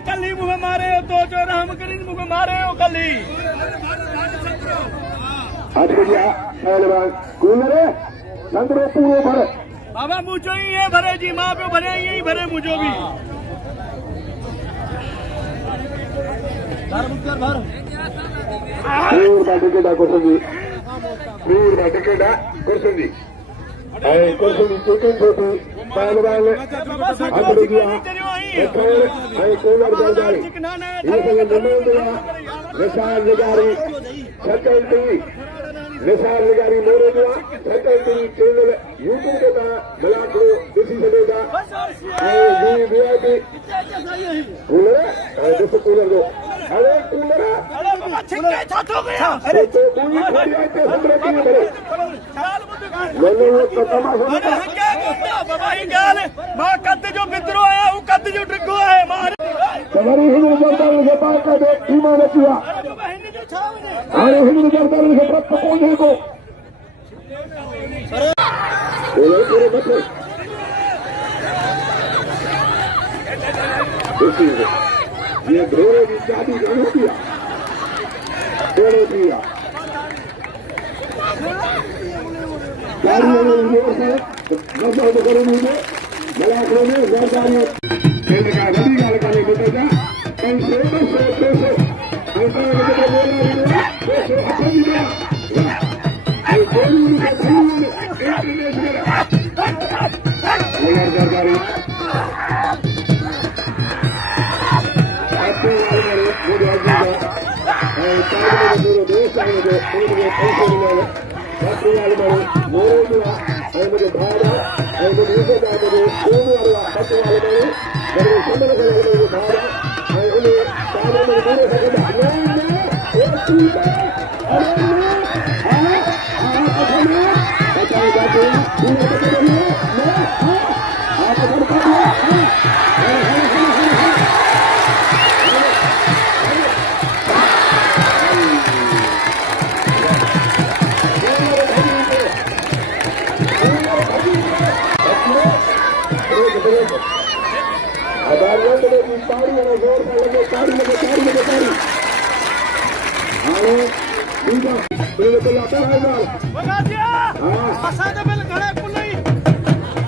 कली मुझे मारे हो तो जो राम करी मुझे मारे हो कली कूलर संतरे पूरे भरे बाबा मुझो ही है भरे जी माँ पे भरे यही भरे मुझो भी टिकेटा कोसंदी टिकेटा कोसंदी कोसंदी चिकन छोटी पहलवान अंदर गया कूलर जल्दी ये जमीन दिया निशान निगारी सेकंड निशान निगारी मोरे दिया सेकंड चैनल यूट्यूब के था मला को दिसी सकेगा ये वीआईपी कूलर देखो कूलर दो अरे कूलर अरे बाबा छिक्के छत हो गया अरे तो कोई थोड़ी आते संतरे के भरे तो तमाशा अरे क्या करता बाबा ये गाल मां कद जो विद्रोह है वो कद जो ड्रिगो है मार तुम्हारी हिंदू जनता के पास का दे ईमान किया अरे हिंदू जनता के प्रत कोने को पूरे बच्चे ये घोड़े की चाबी जानो दिया घोड़े दिया गाड़ियों में नजर करेंगे मलाखों में सरकारियों खेलने का नदी का लगाने को जा पैसे पैसे ऐसा बोला पैसे अच्छा भी दिया ये कोई का खरीद इंटरनेशनल सरकारी मुझे देश आएंगे पैसे मिलेंगे रात्रि वाले मेरे मोरे दिया मुझे भाड़ा मुझे इसे मुझे खून वाला बच्चे वाले मेरे समझ कर मुझे भाड़ा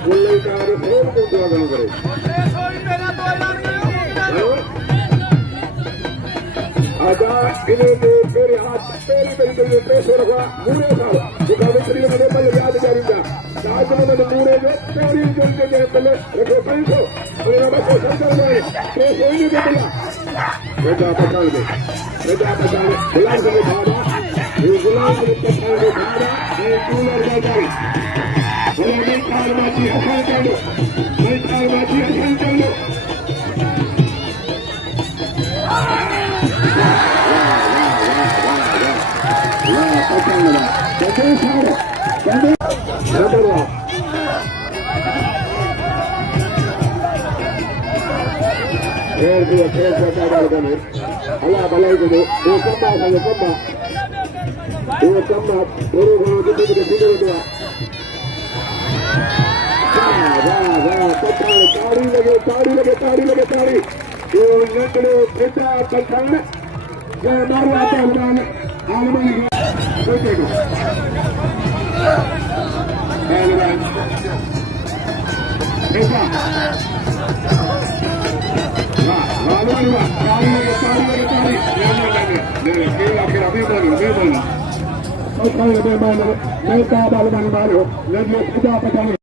उन्हें सारे मेरे पूरे सकता मेरे हाथ पेरी पैसे रखा मूरे पहले याद करूंगा आज मैंने मूरे जो पेरी जो पहले रखो पैसो मेरा बच्चे संकल में पैसे ही नहीं मिला बेटा पकड़ दे गुलाम से भाड़ा ये गुलाम से पकड़ दे भाड़ा ये कूलर का जारी बोले नहीं कार माची असल कर लो नहीं कार माची असल कर लो अल्लाह भलाई को दो कम्बा कम्बा थोड़ो घणो जिते किथे सीधो वेठो आहे ताड़ी यो नंढड़ो पेटा पठाण जंहिं मारो आलमान सोचे थो ताड़ी